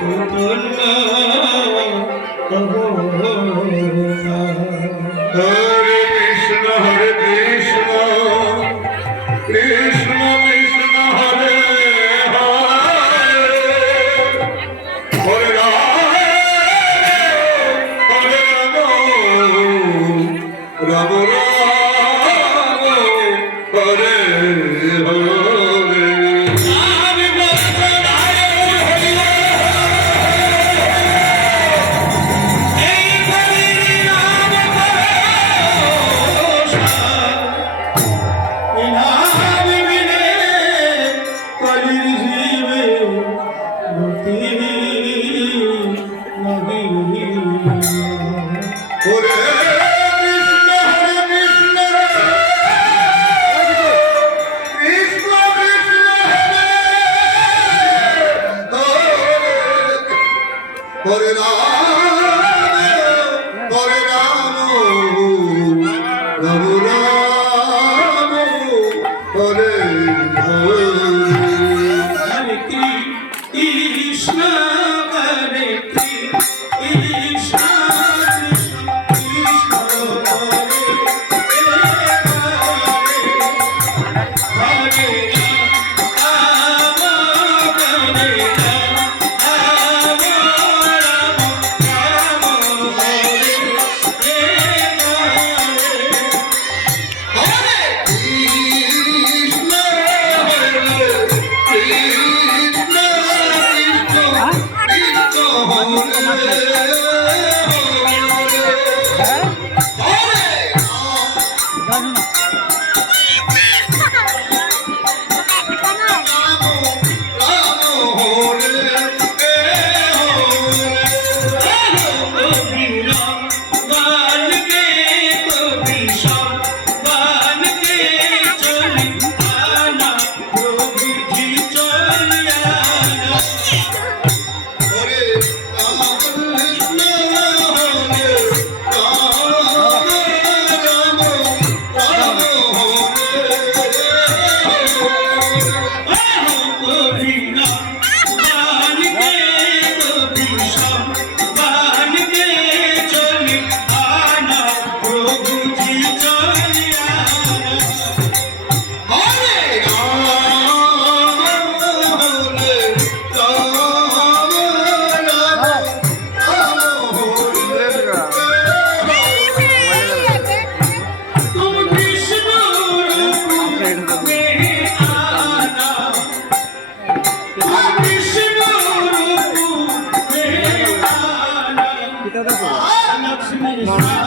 Chaitanya Hare Hare alright.